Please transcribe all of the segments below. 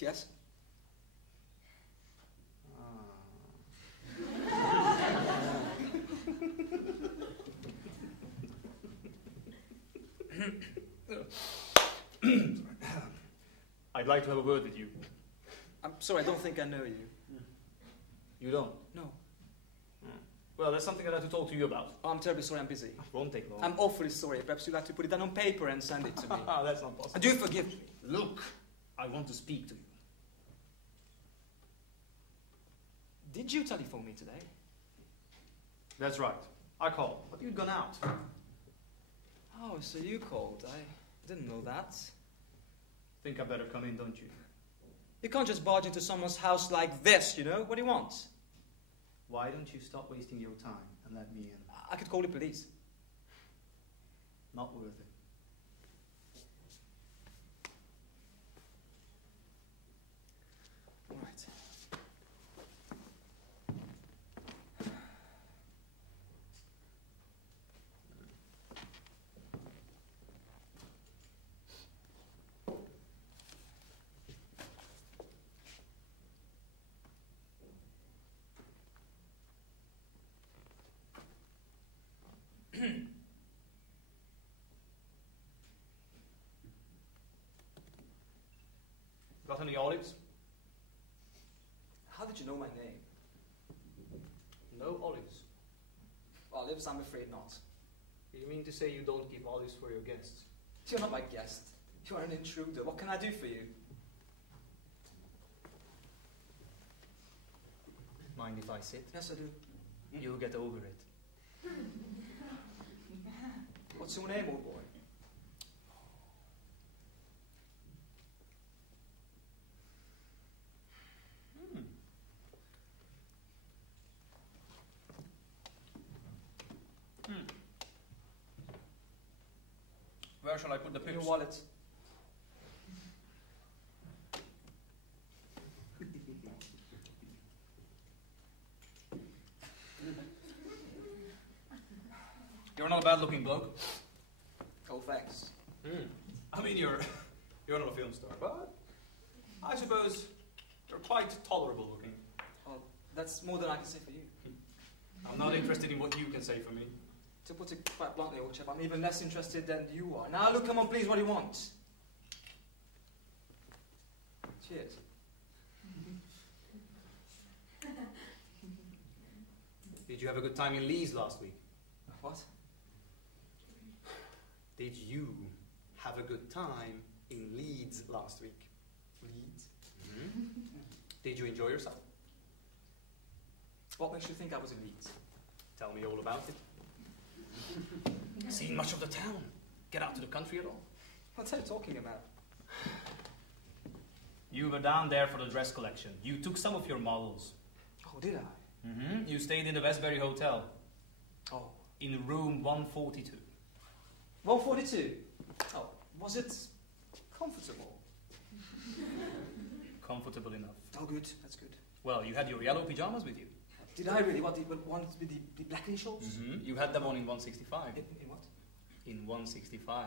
Yes? I'd like to have a word with you. I'm sorry, I don't think I know you. You don't? No. Well, there's something I'd like to talk to you about. Oh, I'm terribly sorry, I'm busy. It won't take long. I'm awfully sorry. Perhaps you'd like to put it down on paper and send it to me. That's not possible. Do forgive me. Look, I want to speak to you. Did you telephone me today? That's right. I called, but you'd gone out. Oh, so you called. I didn't know that. Think I better come in, don't you? You can't just barge into someone's house like this, you know? What do you want? Why don't you stop wasting your time and let me in? I could call the police. Not worth it. All right. Got any olives? How did you know my name? No olives. Olives, I'm afraid not. You mean to say you don't give olives for your guests? You're not my guest. You're an intruder. What can I do for you? Mind if I sit? Yes, I do. You'll get over it. What's your name, old boy? Where shall I put the pips? In your wallet. You're not a bad-looking bloke. Oh, thanks. I mean, you're not a film star, but I suppose you're quite tolerable looking. Oh, that's more than I can say for you. I'm not interested in what you can say for me. To put it quite bluntly, old chap, I'm even less interested than you are. Now, look, come on, please, what do you want? Cheers. Did you have a good time in Leeds last week? What? Did you have a good time in Leeds last week? Leeds? Did you enjoy yourself? What makes you think I was in Leeds? Tell me all about it. Seen much of the town? Get out to the country at all? What are you talking about? You were down there for the dress collection. You took some of your models. Oh, did I? You stayed in the Westbury Hotel. Oh. In room 142. 142? Oh, was it comfortable? Comfortable enough. Oh, good. That's good. Well, you had your yellow pajamas with you. Did I really? What, the one with the black initials? You had them on in 165. In what? In 165.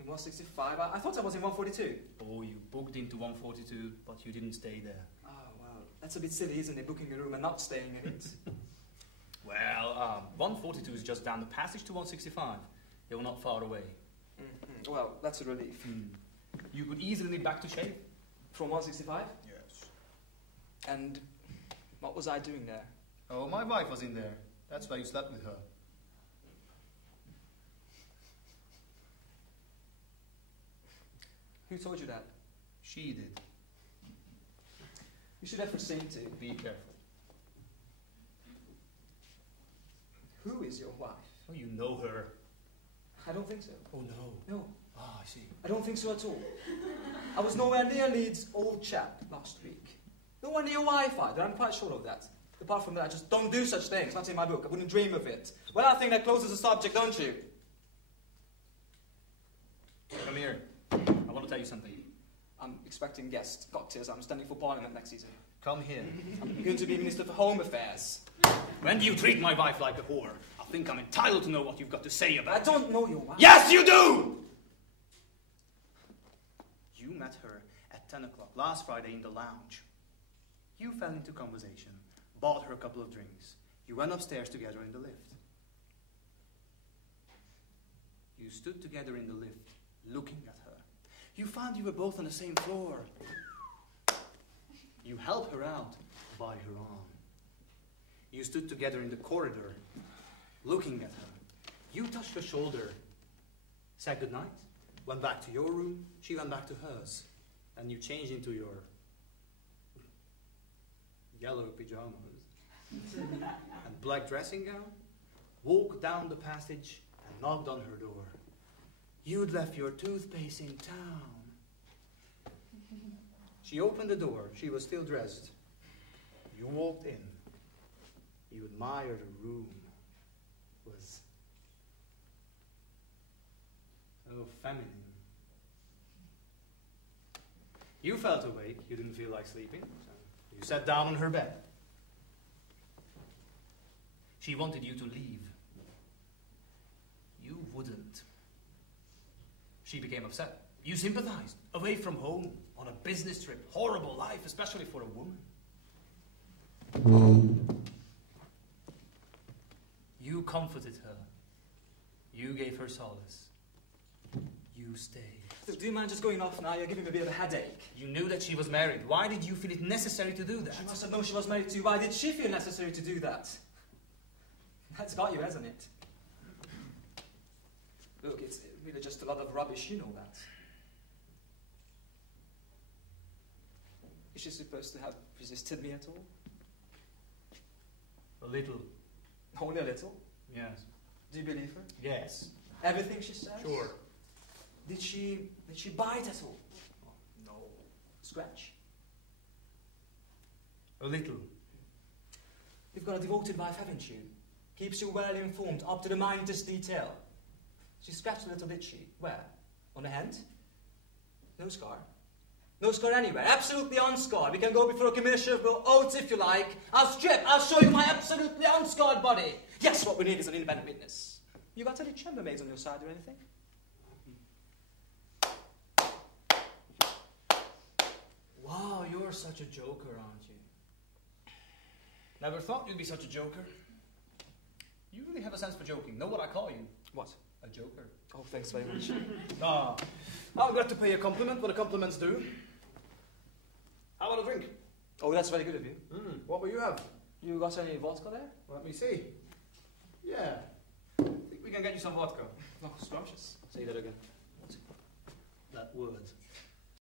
In 165? I thought I was in 142. Oh, you booked into 142, but you didn't stay there. Oh, well, that's a bit silly, isn't it? Booking a room and not staying in it. Well, 142 is just down the passage to 165. They were not far away. Well, that's a relief. You could easily nip back to shape. From 165? Yes. And what was I doing there? Oh, my wife was in there. That's why you slept with her. Who told you that? She did. You should have foreseen to. Be careful. Who is your wife? Oh, you know her. I don't think so. Oh, no. No. Ah, I see. I don't think so at all. I was nowhere near Leeds' old chap last week. Nowhere near Wi-Fi, I'm quite sure of that. Apart from that, I just don't do such things. Not in my book. I wouldn't dream of it. Well, I think that closes the subject, don't you? Come here. I want to tell you something. I'm expecting guests, cocktails. I'm standing for Parliament next season. Come here. I'm going to be Minister for Home Affairs. When you treat my wife like a whore, I think I'm entitled to know what you've got to say about I don't know your wife. Yes, you do! You met her at 10 o'clock, last Friday in the lounge. You fell into conversation, bought her a couple of drinks. You went upstairs together in the lift. You stood together in the lift, looking at her. You found you were both on the same floor. You helped her out by her arm. You stood together in the corridor, looking at her. You touched her shoulder, said goodnight, went back to your room, she went back to hers, and you changed into your yellow pajamas and black dressing gown, walked down the passage and knocked on her door. You'd left your toothpaste in town. She opened the door. She was still dressed. You walked in. You admired the room. It was so feminine. You felt awake. You didn't feel like sleeping. So you sat down on her bed. She wanted you to leave. You wouldn't. She became upset. You sympathized. Away from home, on a business trip. Horrible life, especially for a woman. You comforted her. You gave her solace. You stayed. Look, do you mind just going off now? You're giving me a bit of a headache. You knew that she was married. Why did you feel it necessary to do that? She must have known she was married to you. Why did she feel necessary to do that? That's got you, hasn't it? Look, it's really just a lot of rubbish. You know that. Is she supposed to have resisted me at all? A little. Only a little? Yes. Do you believe her? Yes. Everything she says? Sure. Did she bite at all? No. Scratch? A little. You've got a devoted wife, haven't you? Keeps you well informed, up to the minutest detail. She scratched a little, did she? Where? On the hand? No scar. No scar anywhere. Absolutely unscarred. We can go before a commissioner of oaths if you like. I'll show you my absolutely unscarred body. Yes, what we need is an independent witness. You got any chambermaids on your side or anything? Wow, you're such a joker, aren't you? Never thought you'd be such a joker. You really have a sense for joking. Know what I call you? What? A joker. Oh, thanks very much. Ah, I'm glad to pay a compliment what a compliment's due. How about a drink? Oh, that's very good of you. What will you have? You got any vodka there? Let me see. Yeah. I think we can get you some vodka. Oh, scrumptious. Say that again. That word.